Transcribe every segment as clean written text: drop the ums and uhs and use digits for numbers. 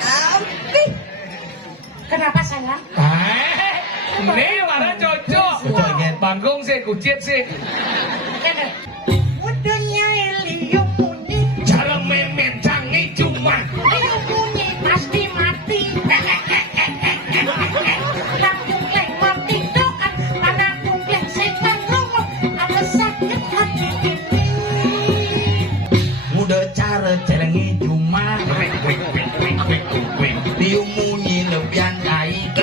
Ampi. Kenapa sayang? Ini warna cocok. Banggung sih, kucit sih. Mudanya Elium Muni. Cara memet canggih cuma. Elium Muni pasti mati. Langsung kleng mati dokan. Karena kleng setan rumah. Ada sakit hati ini. Muda cara celengi cuma. Lium Muni lebihan baik.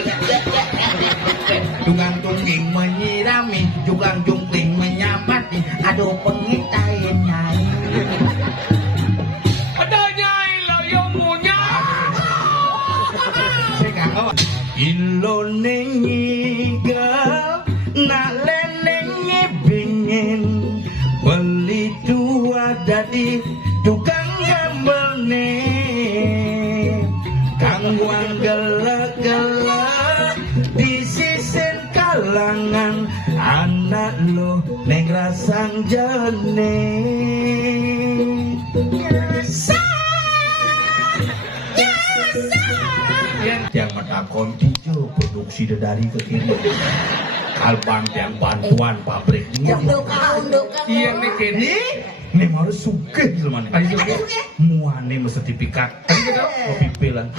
Dungang tungging menyirami, jugang jungkling menyamati, aduh pengitain nyai. Ada nyai lo yang punya. Saya gak ngawak. Ilo nengigal, nak lenengi bingin, beli dua dadi, tukang gambel nih, kangguang gelak-gelak, di sisen kalangan, anak lo neng rasang jane. Yang metakon hijau produksi dari ke kiri. Kalbang yang bantuan pabrik. Unduk Iya nih kini. Ini harus suke gitu mana? Ayo suke. Muane mesti sertifikat. Kopi pelan.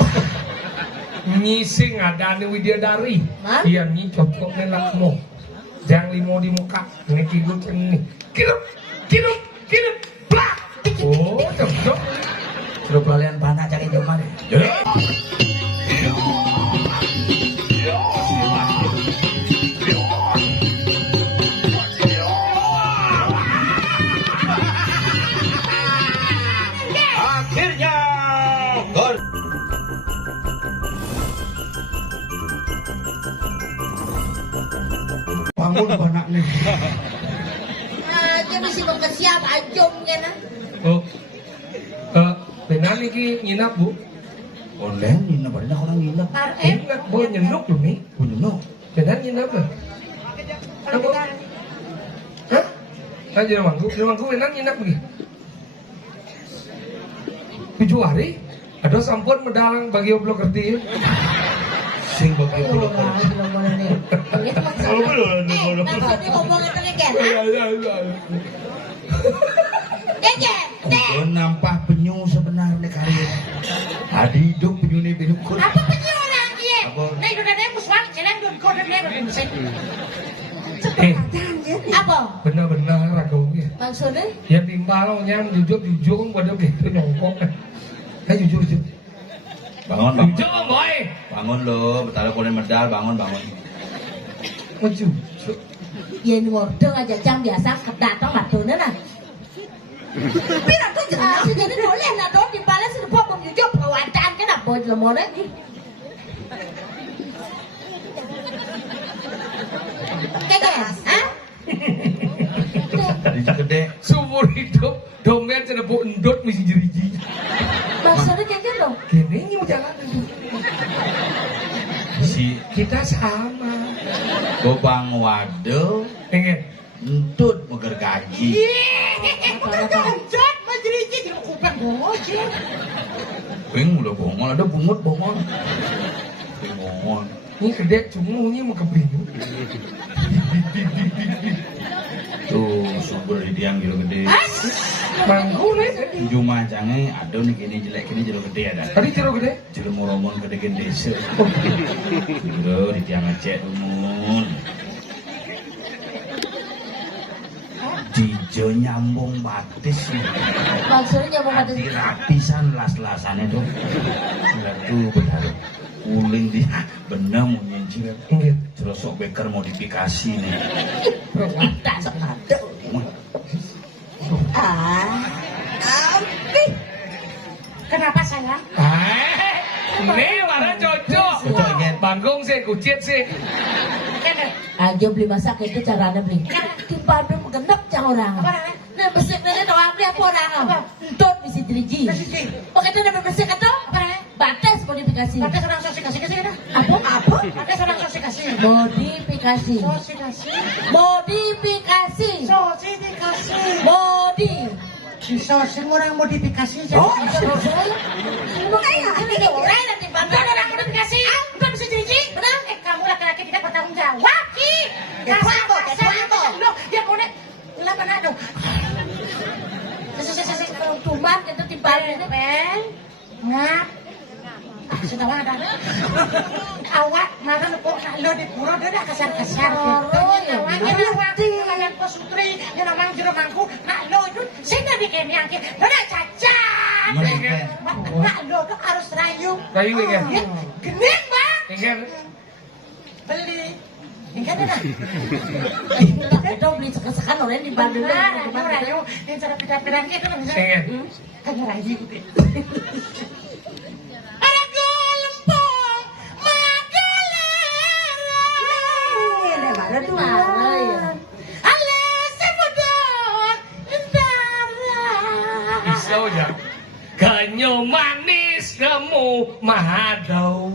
Nyising ada nih Widyadari. Iya nih cocok nelakmu. Jangan limo di muka. Ini kigut ini. Kirup. Plak. Oh cocok. Sudah pelalian panah cari jemar. Akhirnya gol. Bangun banak nih. Dia mesti siap ajom kan. Oh. Benar nih ki nginap bu. Online nginep ada orang nginep. Enggak boleh nyenuk loh nih. Nginep. Benar nginap lah. Hah? Kan jadi mangku benar nginap lagi. 7 hari ada sampun medalang bagi oblok kerti. Sing bagi pulau. Kalau belum, maksudnya ngomongin tadi kan? Kau nampak penyu sebenarnya karir. Hadi hidup penyu ni penyu kur. Apa penyu lagi? Nah itu ada yang muswan, jalan dun kau dan lebar musik. Apa? Benar-benar ragaunya. Maksudnya? Ya timbal nyam jujur pada gitu nyongkok. Ayo jujur. Bangun. Jujur boy. Bangun lo, betala kau medal bangun. Maju. Ya ngordeng aja jam biasa kedatang matuna lah. Pira tuh jelas jadi boleh nak dong dibalas di pokok jujur perwataan kenapa boy lemon lagi. Kegas, ah? Tadi gede. Sumur hidup domen cenebuk endut misi jeriji. Maksudnya kayak gitu dong? Gini ini mau jalan itu. Si Kita sama. Gobang waduh, Pengen. entut meger gaji. Kencot, majeriji di kuping bocil. Ping udah bongol, ada bungut bongol. Ping bongol. Ini gede cumunya mau kebinu. Tuh subur di tiang kilo gede. Bangku nih. Cuma jangan ada nih gini jelek gini jero gede ada. Tadi jeruk gede. Jero moromon gede gede desa. Jero di tiang aceh umun. Dijo nyambung batis. Maksudnya nyambung batis. Hati rapisan las-lasannya tuh. Tuh benar. Uling dia bener mau nyincir. Terus sok beker modifikasi nih. Tak sengaja. Ampi. Kenapa sayang? Ini warna cocok. Banggung sih, kucit sih. Aja beli masak itu caranya beli. Tiba ada genep cang orang. Nah besek nenek doang beli apa orang? Entut misi diriji. Pakai itu nama besek atau? Batas modifikasi. Batas orang sosifikasi kan? Apa? Batas orang sosifikasi. Modifikasi. Modi. Bisa orang modifikasi. Oh, Pen. Ngap. Sudah ada. Awak mana kok lo di pura dia kasar-kasar. Namanya waktu kalian posutri, yang namanya jero mangku, nak lo itu sini di kemi angke. Udah cacat. Nak lo tuh harus rayu. Rayu ya. Gening, Bang. Ingin Beli. Ingat ada? Kita beli sekan-sekan orang di Bandung. Rayu, yang cara pita-pitang itu kan bisa. ingin Kan rayu. Arago lempong magalera. Mana tuh? Ya. Alas sebodong entara. bisa ya. Ganyo manis kamu mahadau.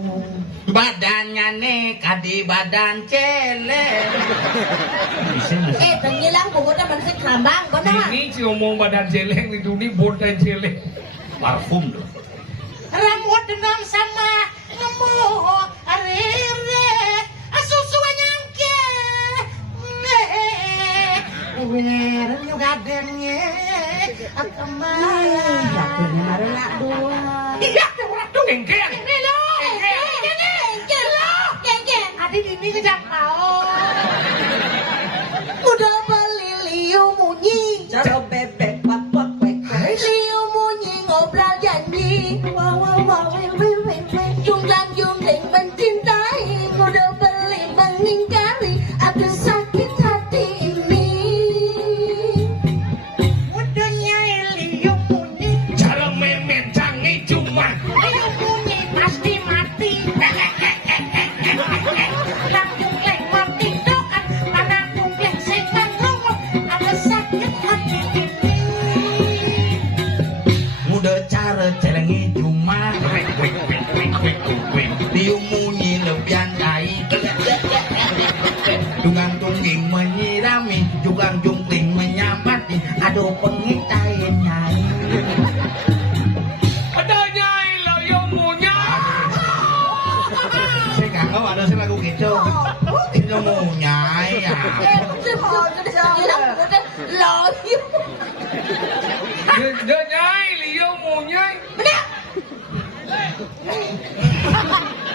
Badannya nih kadi badan celek. Tenggilang pokoknya masih kerambang, benar? Ini si ngomong badan jeleng di dunia bodan jeleng. Parfum tuh. Rambut denam sama ngemu arire asusuan nyangke. Wer nyugadengnya akamaya. Iya, Tuh engken. Adik ini kejam kau. Udah beli liu munyi, Cara bebek bapak kwek. liu munyi ngobrol janji. Junglang jungling mencintai, udah beli mengingkari, aku sakit hati ini. Udahnya liu munyi, Cara memen canggih cuma. liu munyi pasti mati. Langsung lek mati doan, mana kumpul setan rumah, ada sakit hati ini. Muda cara celengi cuma diumunyi lebihan kai Dungang tungging menyirami Jugang jungkling menyamati Aduh pengitain nyai Ada nyai lah yang munya. Saya kangen ada saya lagu gitu Itu mau nyai ya Tenggilang pokoknya loyo. Ada nyai liu munya. Benar?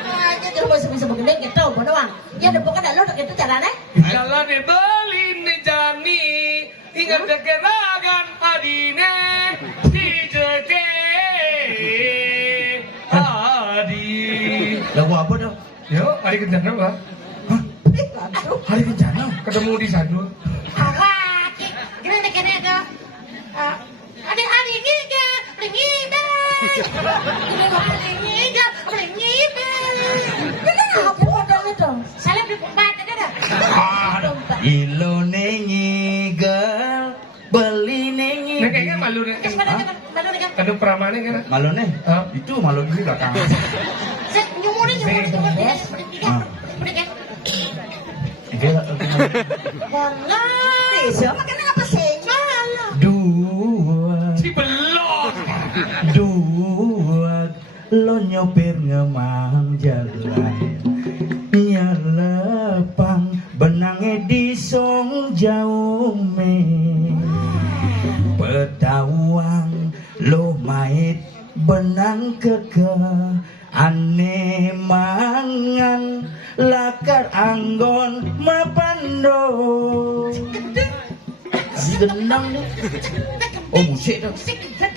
Aja jangan bisa begini gitu, benar? Ya udah pokoknya lo udah gitu caranya. Jalan beli nih jani. Ingat dekeragan adine. Dijeke. Adi. Lagu apa dong? Yo, hari kencana apa? Hari bencana Ketemu di Sadul. Awak, gini ke. Adik-adik ngiga, beringibe. Beringibe. Apa modal itu? Salah beli pembat ada dah. Ilo nengi beli nengi Nah, kayaknya malu nih. Malu nih kan. Kadang pramane kan? Malu nih? Hah? Itu malu dulu belakang Set nyumurin. Bola. Siapa kenapa sih? Malah. Dua Si belok. lo nyopir ngemang jalan ya lepang benangnya di song jauh me petawang lo mait benang keke ane mangan lakar anggon mapando gendang nih oh musik dong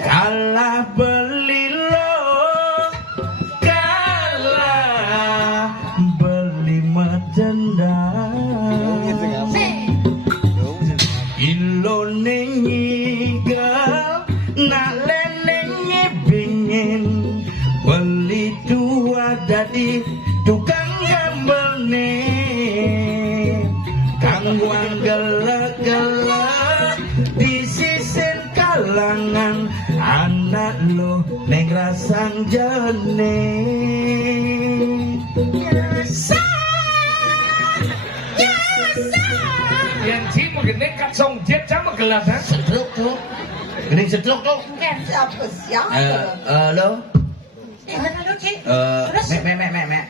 kalah beli lo kalah beli matendang ilo nengigal nak lenengi bingin beli dua dadi tukang gambel nih kangguang gelak-gelak di sisen kalangan anak lo neng rasang jene Yang si begini kat song jet sama gelas ha? setruk tuh gening setruk tuh Siapa? lo Mana lu Ci? mek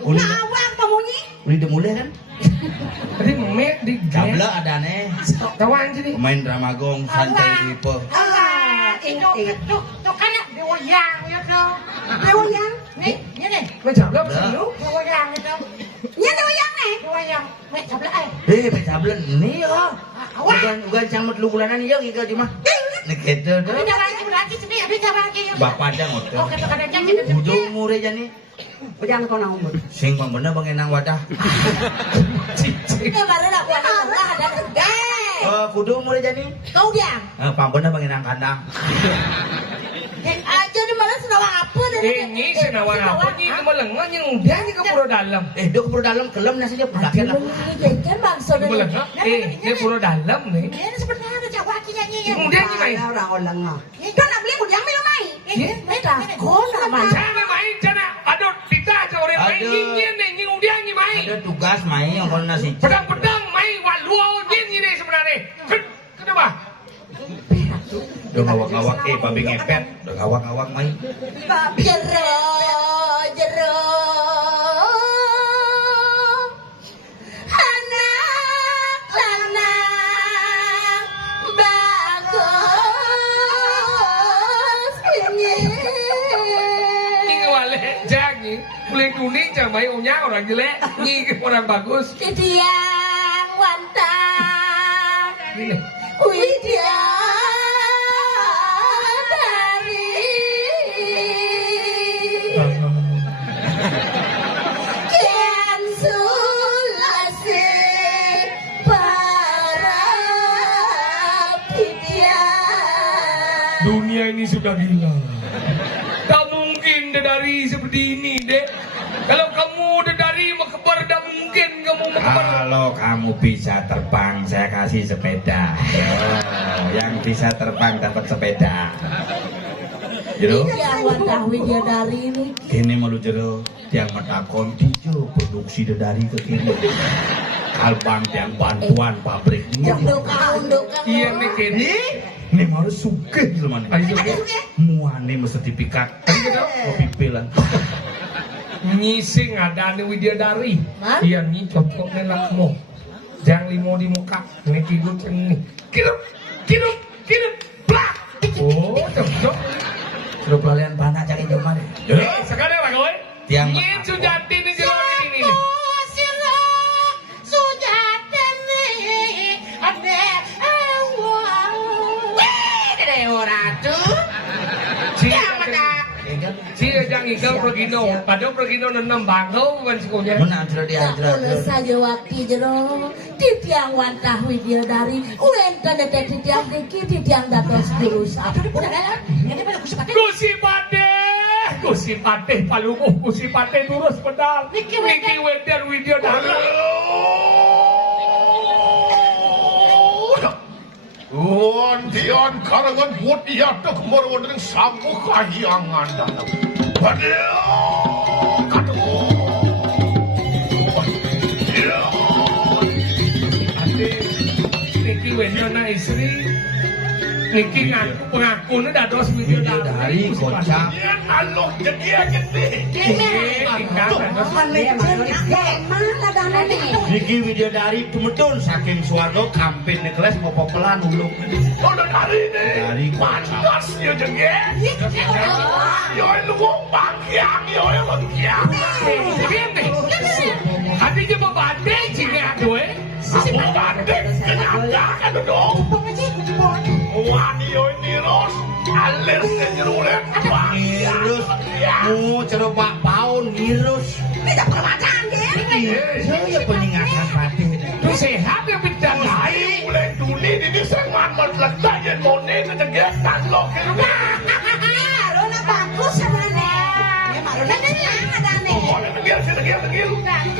uli Awang pemunyi. uli udah mulai kan Tadi mek di gabla ada nih Tawan sini. main dramagong santai di po inget. Tuh kan ya diwoyang itu. Diwoyang. Nih, ini. Mày chả lắm gì đâu. Diwoyang itu. Nya diwoyang nih. Diwoyang. Mek sebelah eh. Pecablen ini ya. Bukan cangmet lu bulanan iya gitu cuma. Nih gitu tuh. Ini lagi berarti sini habis lagi. Bapak ada ngotot. Oh, kata-kata janji ke Kudu umure jani. Ujang kau nang umur. Sing pembena bengenang wadah. Ini baru nak buat Allah ada gede. Kudu umure jani. Kau diam. Pambena bengenang kandang. Aja di mana senawang apa dari Ini senawang apa ni cuma lengah yang udah ni ke pura dalam. Dok pura dalam kelem nasi dia pulakan lah. Kan bangsa Cuma lengah. Dia pura dalam ni. Ini sebenarnya Jawa nyanyi ya. Udah ni main. Orang orang ngah. Kau nak beli kudang minum mai. Mereka kau nak main. Jangan main jangan. Aduh kita aja orang main ingin ni udah ni main. Ada tugas main yang kalau nasi. Pedang-pedang main waluau ni ni sebenarnya. Kenapa? Udah ngawak-ngawak babi ngepet. Udah ngawak-ngawak main. Jero, jero. Anak lanang bagus ini. Ini wale jangan. Boleh kuning jangan main unya orang jelek. Ni orang bagus. Kediang wantang. Ini. Widya. Dunia ini sudah gila. Tak mungkin dari seperti ini, Dek. Kalau kamu dari Mekebar, tak mungkin kamu Mekebar. Kalau kamu bisa terbang, saya kasih sepeda. Yang bisa terbang dapat sepeda. Jero, Yang wantah Widya dari ini. ini malu jero yang metakon hijau produksi dari ke kiri. Kalbang yang bantuan pabrik ini. Untuk kau. Iya, mikir. Ini malu suka gitu mana? Ayo, Muane sertifikat. Kopi pelan. Nyising ada ni Widyadari. Hah? Iya, ni cocok ni lakmo. Jangan limo di muka. Ni kilut ni. Kilut, plak. Oh, cocok. Suruh pelalian panah cari jomar. Sekarang lah kau. Tiang Nyin Sujati ni jero ini. Sia jangan ikau pergino. Padahal pergino nenam bangau bukan sekolah. Menang sudah dia. Tak boleh saja waktu jero. Di tiang wantah Widya dari. Uen kan ada di tiang diki, di tiang datos kurus. Apa dia pun ada? Ini pada kusipati. Kusi pate paluku, kusi pate turus pedal. Niki Wender Widyadari. Dian karangan buat ia tak merawat dengan samu kahiangan dalam. Niki Wender na istri. Niki pengaku ni dah dos Widyadari kocak. Dia naluk jadi Niki Widyadari tumedun saking swarga kampin nekles popokelan ulung. Dari ni. Dari Pantas dia jadi. Yo lu bangkiang yo bangkiang. Hati je membanding jika aku Aku banding kenyataan dong. Wani yo nirus. Alis nyerulet. Nirus. Mu ceropak paun nirus. Tidak permacaan dia. Saya peningatan pati. tu sehat yang bidang Ayo mulai dunia ini sangat meletak yang monet ketegetan lo. Rona bagus sebenarnya. Rona tenang ada nih. Monet tegil.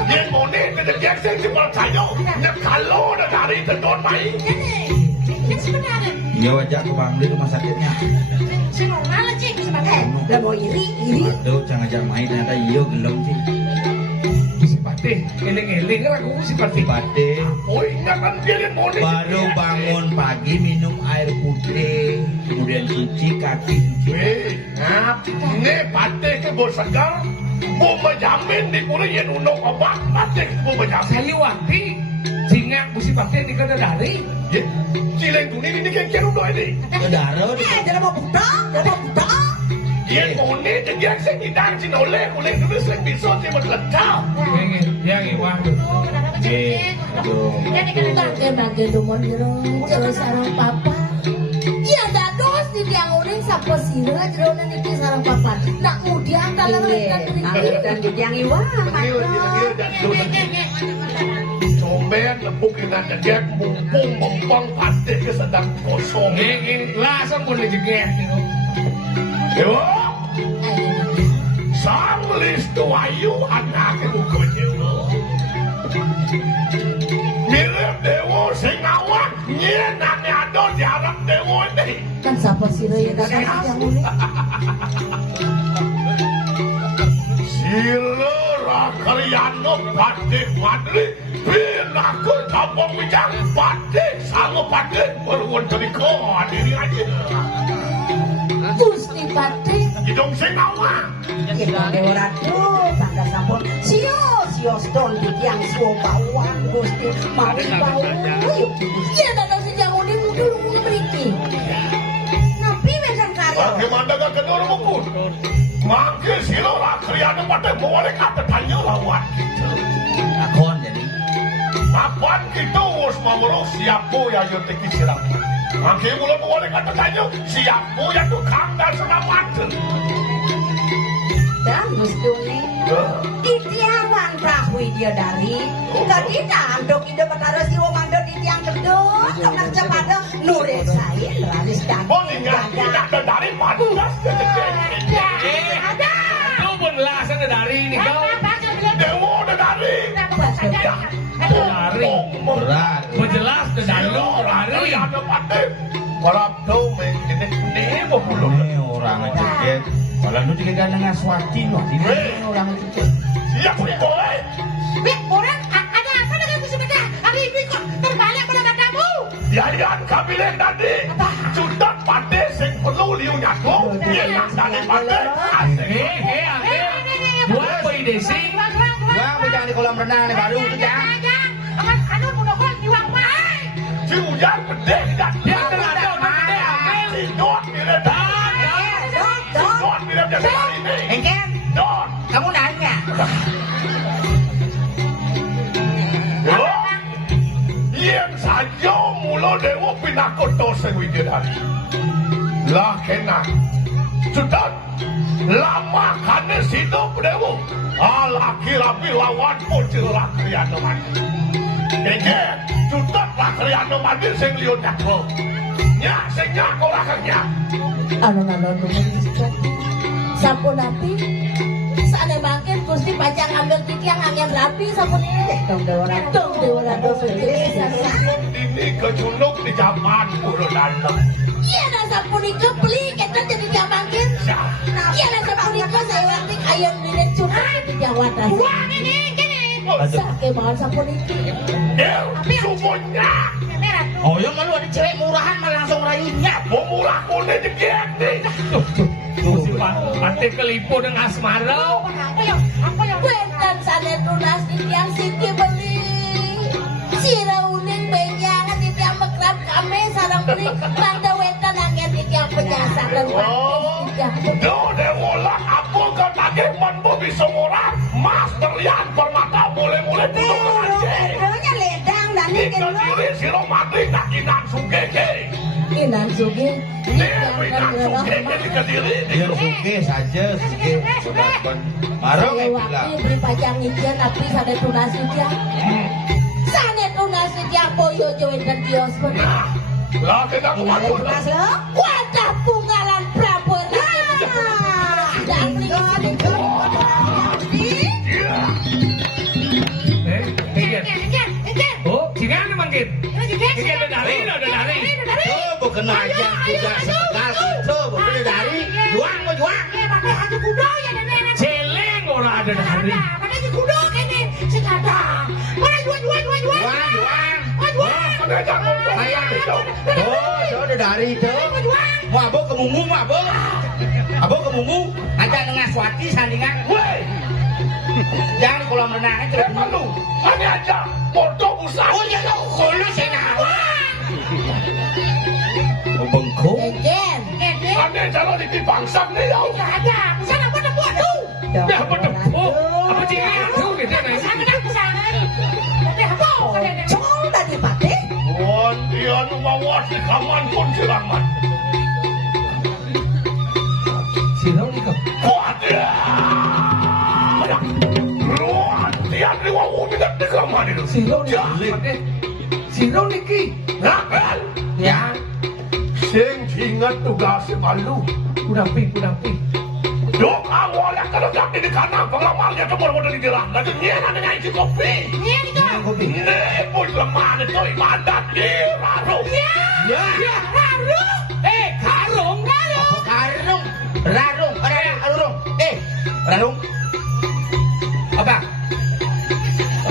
Yang monet ketegetan saya cuma sayo. Yang kalau ada dari tendon main. Ini sebenarnya. Iya wajah ke Bangli rumah sakitnya. Si normal aja sebenarnya. Lah mau iri. Aduh jangan ajak main ternyata iya gelem sih. si pate eling-eling kan aku si pate Pate Oh jangan biarin monet. baru bangun pagi minum air putih, kemudian cuci kaki. Ini pate ke bos segar. Mau menjamin di kuliah undang obat pate mau menjamin. saya waktu Jingak mesti pakai di kada dari. Ya, cileng kuning ini kengkeng udah ini. Darah. Jangan mau budak, jangan mau budak. Iya, mone jadi sing hidang sing oleh kulit dulu sing bisa sing berlengkap. Yang iwan. Bagi dumon jerong jero sarang papa. Iya dados di tiang uring sapa sira jero niki sarang papa. Nak mudian kalau Dan di yang iwan. Comben lepuk dengan jegek mumpung mumpung pasti kesedang kosong. Langsung pun dijegek gitu. Yo, sang listu ayu anak ibu kecil. Mirip dewa sing awak nyenane ado diarep dewa ini. kan sapa sira ya dados di tiang uring. Sila Rakariano Padik Madri Pinaku Kampung Wijang Padik Sama Padik Berwon Teriko Diri aja Gusti Padik Hidung senawa Kita dewa ratu, tangga sampun. Sio stone di yang suo bawang gusti mari bau. iya dados di tiang uring dulu mriki. Napi medan karya. Bagaimana gak kedua mukul Mangke Sila Rakariano Padik Boleh kata tanya lawan kita Akon jadi. Kapan kita harus memurus siapa yang yutiki siram Mangke mulai boleh kata tanya Siapa yang tukang dan senamata Dan gustune di tiangan perahu dia dari. Tadi nandok ide betara si Womando di tiang kedua. Karena kepada nure saya ralis dan. Boleh nggak tidak ada dari panas ke Ada. Kau pun langsung dari ini kau. Dewa udah dari Dari. Berat. Menjelas ke dalam dari. ada patik Balap tuh ini bulu Ini orang jegek. Kalau lu juga gandeng aswati loh. Ini orang jegek. Siap boy Orang ada apa dengan musim beda? Hari ini kok terbalik pada matamu. Yaian kabilet tadi Sudah patik sing perlu liu nyatu Yang dari patik asik Buat apa ide sih? Wah, mau jangan di kolam renang nih baru tuh ya. Anu mudah-mudahan jiwa baik. Si hujan gede dan Yang ada ambil. Si Dot mirip Si Dot mirip dari hari ini Engken, Dot kamu nanya. Yang saja mula dewa pinakut doseng wididari Lah kena Sudah Lama kanis hidup dewa Laki rapi lawan pocil lakriano mandi Ege Sudah lakriano mandi sing liun nyakro Nyak sing nyakro rakanya Alon-alon lumut sampun api saane mangkin Gusti pajak ambil tiang angin rapi sampun Tong dewa ratu. Ini kejuluk di zaman kulo dalam iya dah sampun iku beli kita jadi tiang mangkin iya dah sampun iku saya waktu ayam di curah di tiang watas Wah, ini. sake mohon sampun iki Semuanya Oh ya malu ada cewek murahan malah langsung rayunya. Mau murah kone jegek nih Pantai kelipu dengan asmara. Apa yang Wetan sane tunas di tiang siki beli sira uning benyangan di tiang mekrab kami sarang beli manda wetan angin di tiang penyasan dan Oh, do dewola apa kau tagih manbo bisa murah Mas Berlian permata boleh-boleh duduk aja Dewa ledang dan Ini ini diri si Romadi tak kinan sugeke inan sugi Dewi nak sugeke di kediri Dia suke saja suke sudah pun. Marong saya bilang. waktu beli pajang ijian tapi sane tunas ijian sane tunas ijian boyo join dan kios pun Nah, lah kita kuatu Mas lo. wadah pungalan Prabu dan beli Oh, gimana mangkin? Ini ada dari. Oh, bukan aja juga sekedar itu bukan dari. Juang mau juang. Celeng orang ada dari. Ada jangan Ayah itu. Oh, itu ada dari itu. Mau abang kemungu mau abang. Abang kemungu. Aja dengan swati sandingan. Weh, Jangan di kolam renang itu. lu, ini aja Porto busan. Oh ya lo kono senawa. Bengkok. Jen. Ane jalo di bangsa nih ya. Enggak ada. Kesana apa ada buat tuh? Ya betul. Apa sih itu gitu nih? Kesana. Tapi apa? Cong tadi pati. Wan dia nu mawat di kaman pun siraman. Sino ni kau? Kuat ya. Luan dia ni wawu di kaman itu. Sino ni? Sino ni ki? Ngapel. Ya. Sing ingat tugas malu. Kudapi. Dok awal yang kalau tak di kanan penglamarnya cuma modal di jalan. Lagi nyena dengan isi kopi. Kopi. Nih pun lemah itu ibadat di raru. Ya. Haru. Karung. Karung. Rarung. Rarung. Rarung. Apa?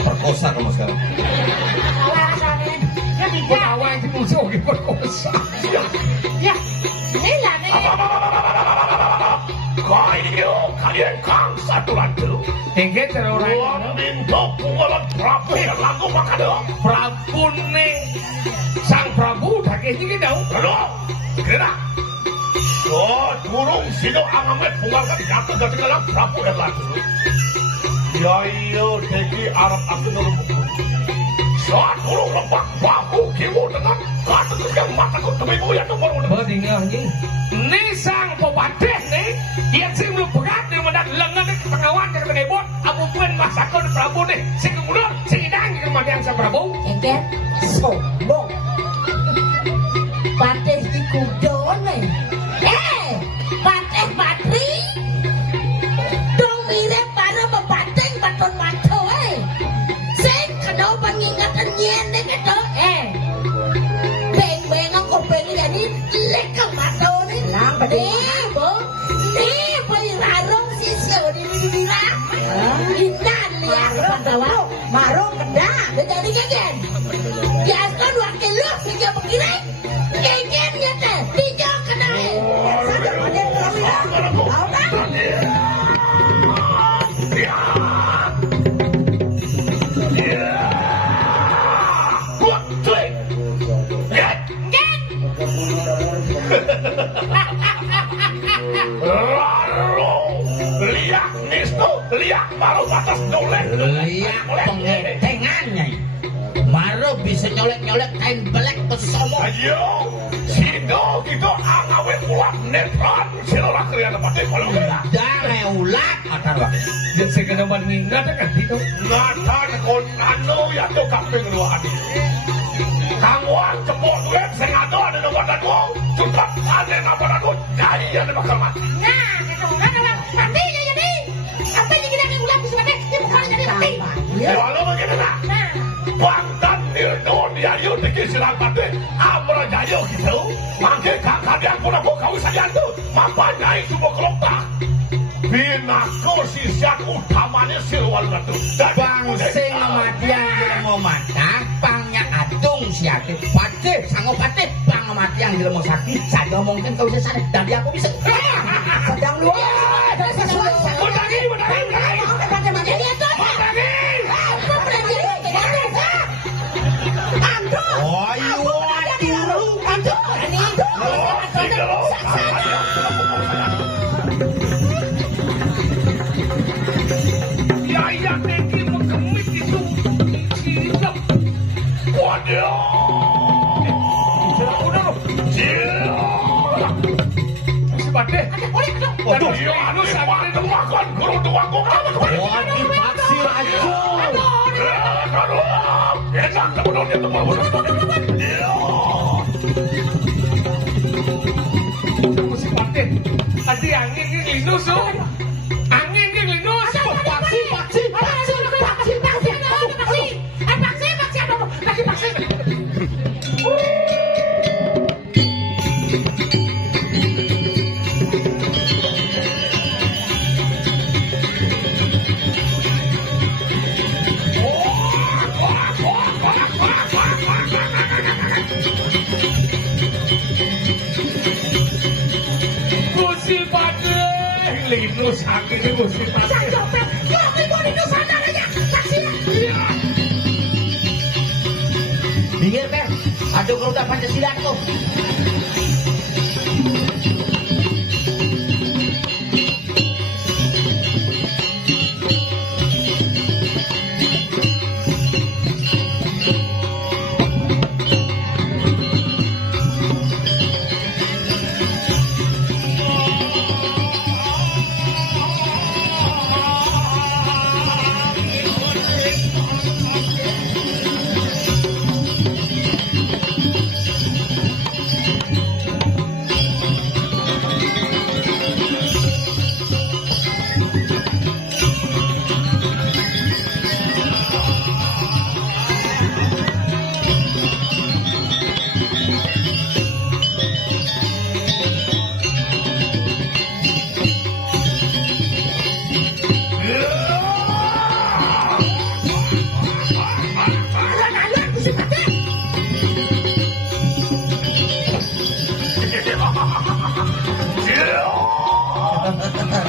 Perkosa kamu sekarang. Awal sana. Lebih Kau tahu yang musuh gitu perkosa. Ya. Ini lah nih. Kalian kang satu rantu. Engge cara orang Luang minta pungalan Prabu yang lagu makan dong. Prabu ning sang Prabu dah kini kita tahu. Lalu, kira. So, turung sino angamet pungalan jatuh dari dalam Prabu yang lagu. Ya iya, teki Arab aku nurung. So, turung lebak baku kimu dengan kata yang mataku temimu yang nomor udah. Berdingan ni. Ni sang pepatih ni. Dia sing lu berat ni mendak lengan ni pengawan dari pengebot. Abu pun masakon Prabu ni. Sing kemudian sing idang kemudian sang Prabu. Jen. Sombong. Patih di kudon nih. Patih Patri. Dong mirip para mempatih baton maco Sing kena pengingatan nyen ni kata beng-beng ang kopeng jadi lekang mato ni. Ni bo. Ni pelirarong sisyo di bibira. Inan liang pantawau. Marong kena. Jadi kegen. Biasa 2 kilo tiga pengiring. Kegen nyata. 3 kena. Saja pada kami. Liak nisto, liak baru batas dolek. Lihat pengetengannya. Maro bisa nyolek-nyolek kain belek besomo. Ayo, sido gitu angawe pulang netron. Sino lah kalian dapat kalau enggak. Dare ulat atarwa. Dia sing kena mengingat kan itu. Ngatan kon anu ya tuh kaping lu adi. Kangwan cepot duit sing ado ada nomor dadu. Cukup ada nomor dadu. Jadi ada bakal mati. Nah, gitu. Mati ya jadi. Apa yang kita ulah bisa mati? Dia bukan jadi mati. Ya lalu begini lah. Nah. Bangtan nilon ya yuk dikit silang mati. Amra jayo gitu. Mangke kakak dia pun aku kau saja tu. Mapanya itu mau kelopak. Binaku sisian utamanya silwal ratu. Bangsing matian dilemo mata, pangnya atung siate pate, sanggup pate, pang matian dilemo sakit. Saya mungkin kau bisa sadar dan dia aku bisa. Sedang luar. Berdagi. Oh Ya teki mengemit itu. Hidup. Waduh. Si Patih. Waduh, iya anu sama itu makan guru tuaku. Wadi paksir aja. Enak kemudian dia tempat. Si Patih. Tadi angin ni linus tu. Angin ni linus. Musim Patih. Linus angin ni musim Patih. Minggir, Per. Aduh, Garuda Pancasila tuh.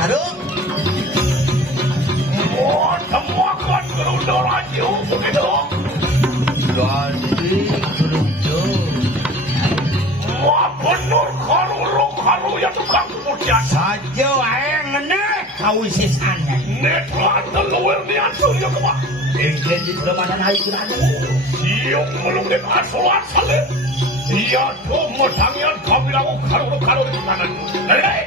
Aduh. Wah, temakan Garuda Raja begitu. Ganti Garuda. Wah, bener karu ya tukang kemudian. Saja aeng meneh kawisisannya. Netran teluwer ni asur ya kemah. Engken di Ramadan hari kurang. Siung mulung dek asulat sale. Iya tuh medangnya kami lagu karu di kanan. Hei.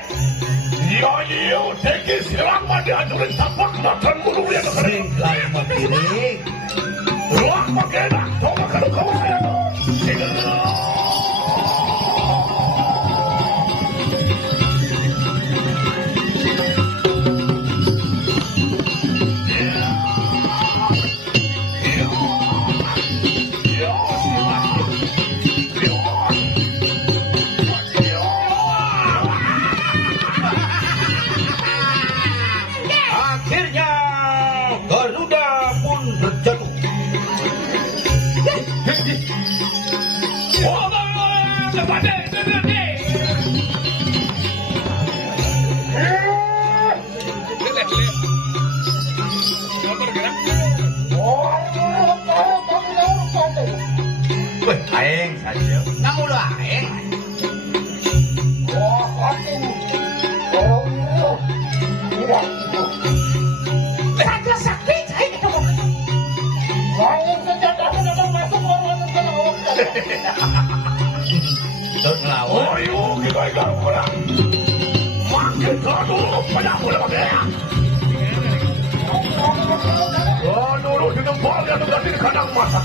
Iya, teki serang mandi hancurin tapak natan mulung ya kemah. Singkai makirik. Ruang magenak, coba kalau kau saya tuh. Akhirnya Garuda pun berjatuh. Weh, aeng saja. Namun lo aeng. Saja sakit, saya kita mau Terus ngelawan. Oh, yuk, kita ikan kurang. Makin dulu, banyak boleh pakai. Oh, dulu di tempat yang terjadi di kandang masak.